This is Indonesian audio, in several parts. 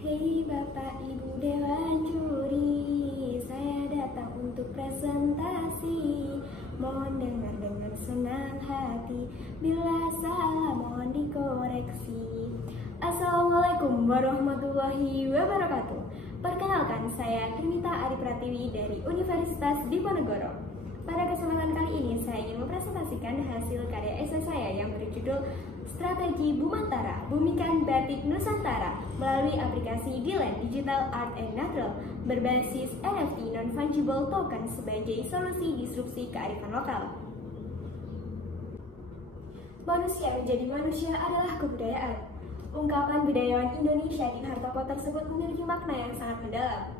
Hei Bapak Ibu Dewan Juri, saya datang untuk presentasi. Mohon dengar dengan senang hati, bila salah mohon dikoreksi. Assalamualaikum warahmatullahi wabarakatuh. Perkenalkan, saya Trinita Ari Pratiwi dari Universitas Diponegoro. Pada kesempatan kali ini, saya ingin mempresentasikan hasil karya esai saya yang berjudul Strategi Bumantara, Bumikan Batik Nusantara melalui aplikasi Dilan Digital Art and Natural berbasis NFT Non-Fungible Token sebagai solusi disrupsi kearifan lokal. Manusia menjadi manusia adalah kebudayaan. Ungkapan budayawan Indonesia di Hartoko tersebut memiliki makna yang sangat mendalam.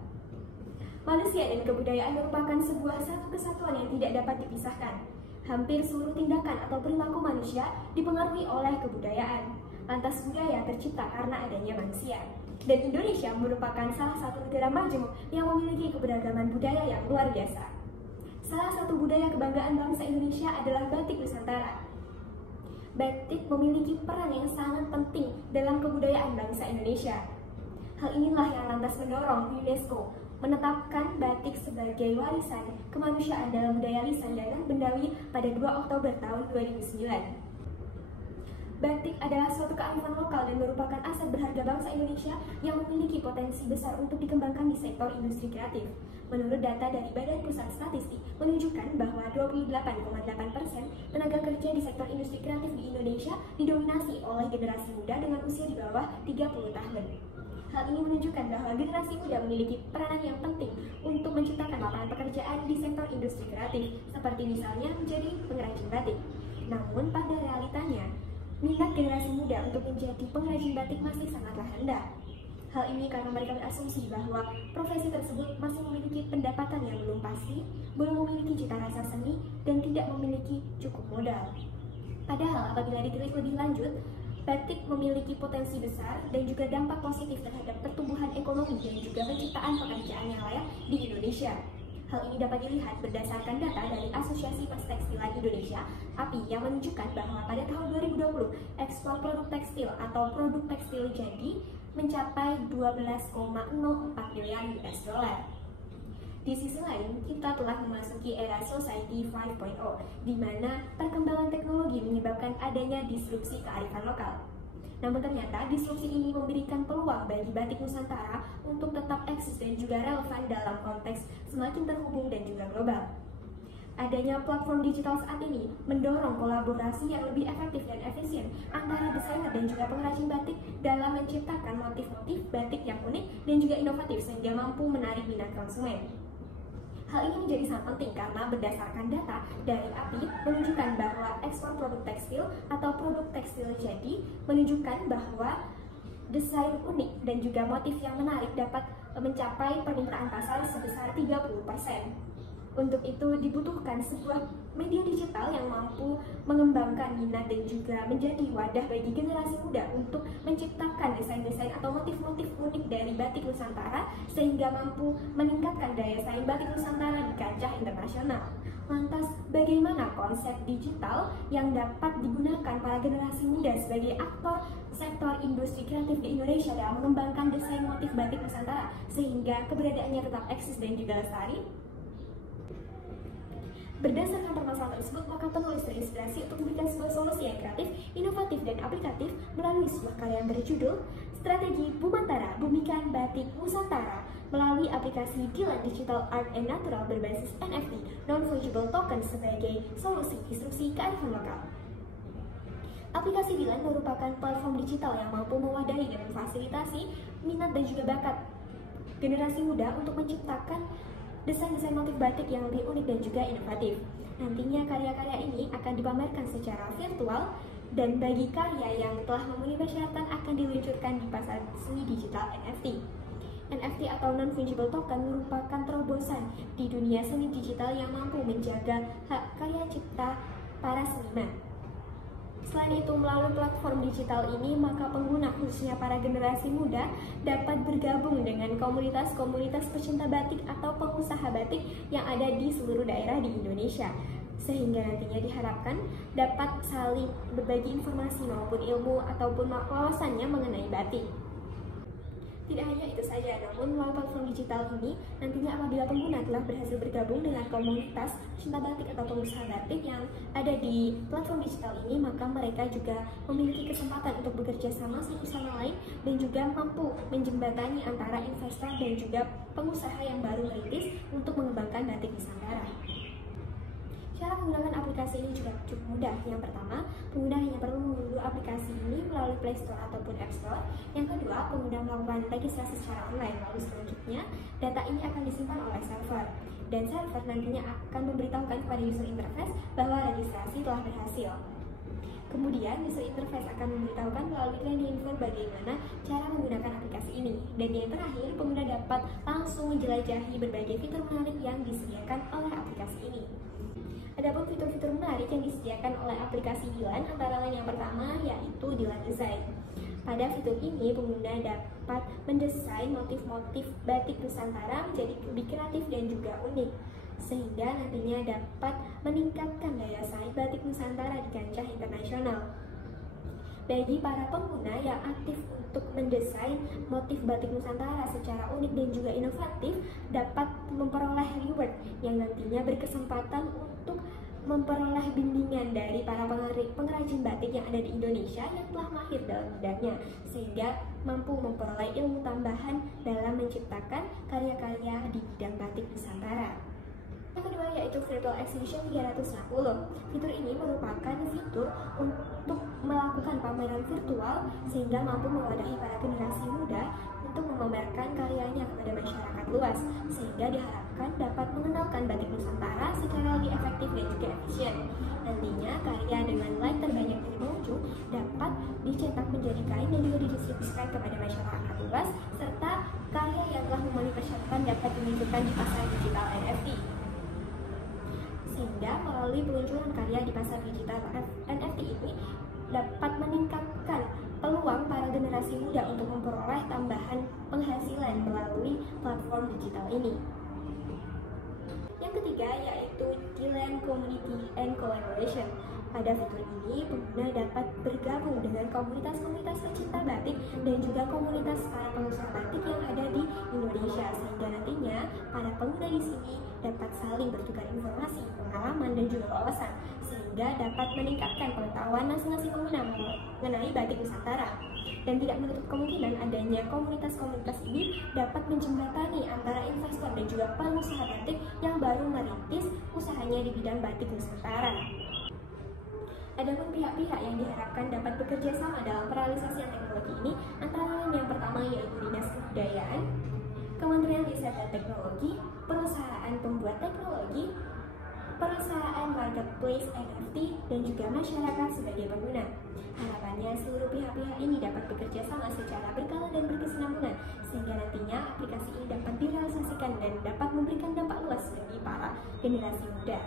Manusia dan kebudayaan merupakan sebuah satu kesatuan yang tidak dapat dipisahkan. Hampir seluruh tindakan atau perilaku manusia dipengaruhi oleh kebudayaan. Lantas budaya tercipta karena adanya manusia. Dan Indonesia merupakan salah satu negara majemuk yang memiliki keberagaman budaya yang luar biasa. Salah satu budaya kebanggaan bangsa Indonesia adalah batik Nusantara. Batik memiliki peran yang sangat penting dalam kebudayaan bangsa Indonesia. Hal inilah yang lantas mendorong UNESCO menetapkan batik sebagai warisan kemanusiaan dalam budaya lisan dan bendawi pada 2 Oktober tahun 2009. Batik adalah suatu kearifan lokal dan merupakan aset berharga bangsa Indonesia yang memiliki potensi besar untuk dikembangkan di sektor industri kreatif. Menurut data dari Badan Pusat Statistik menunjukkan bahwa 28,8% tenaga kerja di sektor industri kreatif di Indonesia didominasi oleh generasi muda dengan usia di bawah 30 tahun. Hal ini menunjukkan bahwa generasi muda memiliki peranan yang penting untuk menciptakan lapangan pekerjaan di sektor industri kreatif, seperti misalnya menjadi pengrajin batik. Namun pada realitanya, minat generasi muda untuk menjadi pengrajin batik masih sangatlah rendah. Hal ini karena mereka berasumsi bahwa profesi tersebut masih memiliki pendapatan yang belum pasti, belum memiliki cita rasa seni, dan tidak memiliki cukup modal. Padahal apabila ditilik lebih lanjut, batik memiliki potensi besar dan juga dampak positif terhadap pertumbuhan ekonomi dan juga penciptaan pekerjaan yang layak di Indonesia. Hal ini dapat dilihat berdasarkan data dari Asosiasi Pertekstilan Indonesia (API) yang menunjukkan bahwa pada tahun 2020 ekspor produk tekstil atau produk tekstil jadi mencapai 12,04 miliar US dollar. Di sisi lain, kita telah memasuki era Society 5.0, di mana perkembangan teknologi menyebabkan adanya disrupsi kearifan lokal. Namun ternyata disrupsi ini memberikan peluang bagi batik Nusantara untuk tetap eksis dan juga relevan dalam konteks semakin terhubung dan juga global. Adanya platform digital saat ini mendorong kolaborasi yang lebih efektif dan efisien antara desainer dan juga pengrajin batik dalam menciptakan motif-motif batik yang unik dan juga inovatif sehingga mampu menarik minat konsumen. Hal ini menjadi sangat penting karena berdasarkan data dari API menunjukkan bahwa ekspor produk tekstil atau produk tekstil jadi menunjukkan bahwa desain unik dan juga motif yang menarik dapat mencapai permintaan pasar sebesar 30%. Untuk itu dibutuhkan sebuah media digital yang mampu mengembangkan minat dan juga menjadi wadah bagi generasi muda untuk menciptakan desain-desain atau motif-motif unik dari batik Nusantara sehingga mampu meningkatkan daya saing batik Nusantara di kancah internasional. Lantas, bagaimana konsep digital yang dapat digunakan para generasi muda sebagai aktor sektor industri kreatif di Indonesia dalam mengembangkan desain motif batik Nusantara sehingga keberadaannya tetap eksis dan juga lestari? Berdasarkan permasalahan tersebut, maka penulis terinspirasi untuk memberikan sebuah solusi yang kreatif, inovatif, dan aplikatif melalui sebuah karya yang berjudul Strategi Bumantara, Bumikan Batik Nusantara melalui aplikasi Dilan Digital Art and Natural berbasis NFT Non-Fungible Token sebagai solusi disrupsi kearifan lokal. Aplikasi Dilan merupakan platform digital yang mampu mewadahi dan memfasilitasi minat dan juga bakat generasi muda untuk menciptakan desain-desain motif batik yang lebih unik dan juga inovatif. Nantinya karya-karya ini akan dipamerkan secara virtual dan bagi karya yang telah memenuhi persyaratan akan diluncurkan di pasar seni digital NFT. NFT atau Non-Fungible Token merupakan terobosan di dunia seni digital yang mampu menjaga hak karya cipta para seniman. Selain itu, melalui platform digital ini, maka pengguna khususnya para generasi muda dapat bergabung dengan komunitas-komunitas pecinta batik atau pengusaha batik yang ada di seluruh daerah di Indonesia. Sehingga nantinya diharapkan dapat saling berbagi informasi maupun ilmu ataupun wawasannya mengenai batik. Tidak hanya itu saja, namun melalui platform digital ini, nantinya apabila pengguna telah berhasil bergabung dengan komunitas cinta batik atau pengusaha batik yang ada di platform digital ini, maka mereka juga memiliki kesempatan untuk bekerja sama satu sama lain dan juga mampu menjembatani antara investor dan juga pengusaha yang baru merintis untuk mengembangkan batik Nusantara. Cara menggunakan aplikasi ini juga cukup mudah. Yang pertama, pengguna hanya perlu mengunduh aplikasi ini melalui Play Store ataupun App Store. Yang kedua, pengguna melakukan registrasi secara online. Lalu selanjutnya, data ini akan disimpan oleh server. Dan server nantinya akan memberitahukan kepada user interface bahwa registrasi telah berhasil. Kemudian, user interface akan memberitahukan melalui training info bagaimana cara menggunakan aplikasi ini. Dan yang terakhir, pengguna dapat langsung menjelajahi berbagai fitur menarik yang disediakan oleh aplikasi ini. Adapun fitur-fitur menarik yang disediakan oleh aplikasi Dilan antara lain yang pertama yaitu Dilan Design. Pada fitur ini, pengguna dapat mendesain motif-motif batik Nusantara menjadi lebih kreatif dan juga unik, sehingga nantinya dapat meningkatkan daya saing batik Nusantara di kancah internasional. Bagi para pengguna yang aktif untuk mendesain motif batik Nusantara secara unik dan juga inovatif, dapat memperoleh reward yang nantinya berkesempatan untuk memperoleh bimbingan dari para pengrajin batik yang ada di Indonesia yang telah mahir dalam bidangnya, sehingga mampu memperoleh ilmu tambahan dalam menciptakan karya-karya di bidang batik Nusantara. Yang kedua yaitu Virtual Exhibition 360. Fitur ini merupakan fitur untuk melakukan pameran virtual sehingga mampu mewadahi para generasi muda untuk memamerkan karyanya kepada masyarakat luas, sehingga diharapkan dapat mengenalkan batik Nusantara secara lebih efektif dan juga efisien. Nantinya karya dengan nilai terbanyak dari pengunjung dapat dicetak menjadi kain dan juga didistribusikan kepada masyarakat luas, serta karya yang telah memenuhi persyaratan dapat dimunculkan di pasar digital NFT. Sehingga melalui peluncuran karya di pasar digital NFT ini dapat meningkatkan peluang para generasi muda untuk memperoleh tambahan penghasilan melalui platform digital ini. Yang ketiga yaitu Dilan Community and Collaboration. Pada fitur ini, pengguna dapat bergabung dengan komunitas-komunitas pecinta batik dan juga komunitas para pengusaha batik yang ada di Indonesia, sehingga nantinya para pengguna di sini dapat saling bertukar informasi, pengalaman, dan juga wawasan, sehingga dapat meningkatkan pengetahuan masing-masing pengguna mengenai batik Nusantara. Dan tidak menutup kemungkinan adanya komunitas-komunitas ini dapat menjembatani antara investor dan juga pengusaha batik yang baru merintis usahanya di bidang batik Nusantara. Adapun pihak-pihak yang diharapkan dapat bekerja sama dalam perealisasian teknologi ini antara lain yang pertama yaitu Dinas Kebudayaan, Kementerian Riset dan Teknologi, perusahaan pembuat teknologi, perusahaan marketplace NFT, dan juga masyarakat sebagai pengguna. Harapannya seluruh pihak-pihak ini dapat bekerja sama secara berkala dan berkesinambungan, sehingga nantinya aplikasi ini dapat direalisasikan dan dapat memberikan dampak luas bagi para generasi muda.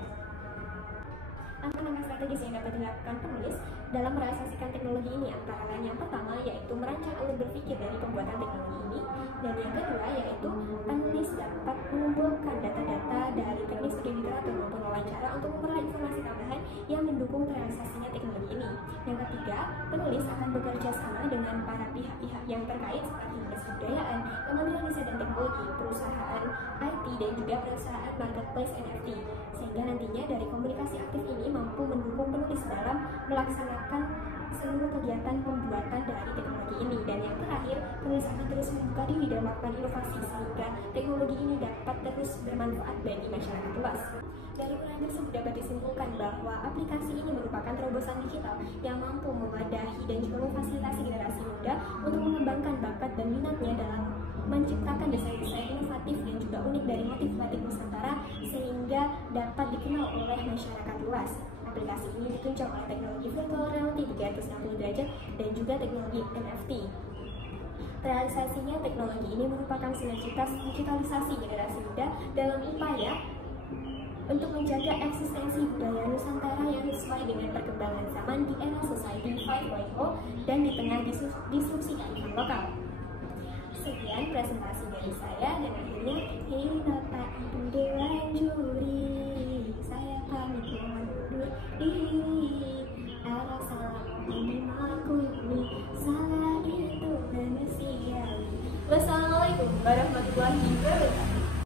Langkah-langkah strategis yang dapat dilakukan penulis dalam merealisasikan teknologi ini antara lain yang pertama yaitu merancang alur berpikir dari pembuatan teknologi ini, dan yang kedua yaitu penulis dapat mengumpulkan data-data dari teknik studi literatur maupun wawancara untuk memperoleh informasi tambahan yang mendukung realisasinya teknologi ini. Yang ketiga, penulis akan bekerja sama dengan para pihak-pihak yang terkait seperti Dinas Kebudayaan, Kementerian Riset dan Teknologi, perusahaan IT, dan juga perusahaan marketplace NFT, sehingga nantinya dari komunikasi aktif ini mampu mendukung penulis dalam melaksanakan seluruh kegiatan pembuatan dari teknologi ini. Dan yang terakhir, penulis akan terus membuka diri dan melakukan inovasi sehingga teknologi ini dapat terus bermanfaat bagi masyarakat luas. Dari uraian tersebut dapat disimpulkan bahwa aplikasi ini merupakan terobosan digital yang mampu mewadahi dan juga memfasilitasi generasi muda untuk mengembangkan bakat dan minatnya dalam menciptakan desain-desain inovatif dan juga unik dari motif batik Nusantara sehingga dapat dikenal oleh masyarakat luas. Aplikasi ini ditunjang oleh teknologi virtual reality 360 derajat dan juga teknologi NFT. Realisasinya teknologi ini merupakan sinergitas digitalisasi generasi muda dalam upaya untuk menjaga eksistensi budaya Nusantara yang sesuai dengan perkembangan zaman di era Society 5.0 dan di tengah disrupsi kearifan lokal. Sekian presentasi dari saya dan akhirnya ini nota dewan juri. Saya pamit mohon undur diri. Ada salah yang dimaklumi, salah itu manusiawi. Assalamualaikum warahmatullahi wabarakatuh.